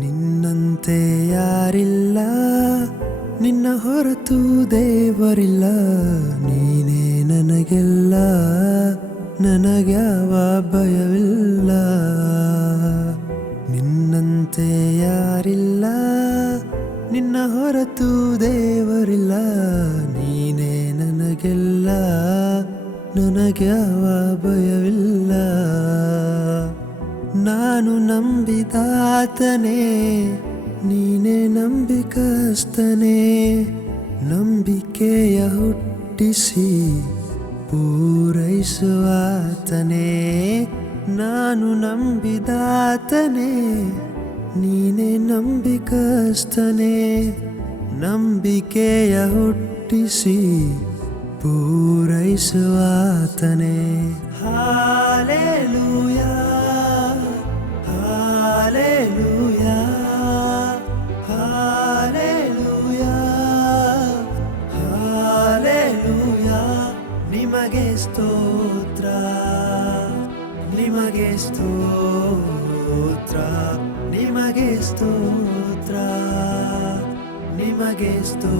ನಿನ್ನಂತೆ ಯಾರಿಲ್ಲ, ನಿನ್ನ ಹೊರತು ದೇವರಿಲ್ಲ. ನೀನೇ ನನಗೆಲ್ಲ, ನನಗ್ಯಾವ ಭಯವಿಲ್ಲ. ನಿನ್ನಂತೆ ಯಾರಿಲ್ಲ, ನಿನ್ನ ಹೊರತು ದೇವರಿಲ್ಲ. ನೀನೇ ನನಗೆಲ್ಲ, ನನಗ್ಯಾವ ಭಯವಿಲ್ಲ. ನಾನು ನಂಬಿದಾತನೇ, ನೀನೇ ನಂಬಿಕಸ್ತನೇ. ನಂಬಿಕೆಯ ಹುಟ್ಟಿಸಿ ಪೂರೈಸುವಾತನೇ. ನಾನು ನಂಬಿದಾತನೇ, ನೀನೇ ನಂಬಿಕಸ್ತನೇ. ನಂಬಿಕೆಯ ಹುಟ್ಟಿಸಿ ಪೂರೈಸುವಾತನೇ. Hallelujah, hallelujah, hallelujah, hallelujah. ನಿಮಗೆ ಸ್ತೋತ್ರ, ನಿಮಗೆ ಸ್ತೋತ್ರ, ನಿಮಗೆ ಸ್ತೋತ್ರ, ನಿಮಗೆ ಸ್ತೋತ್ರ.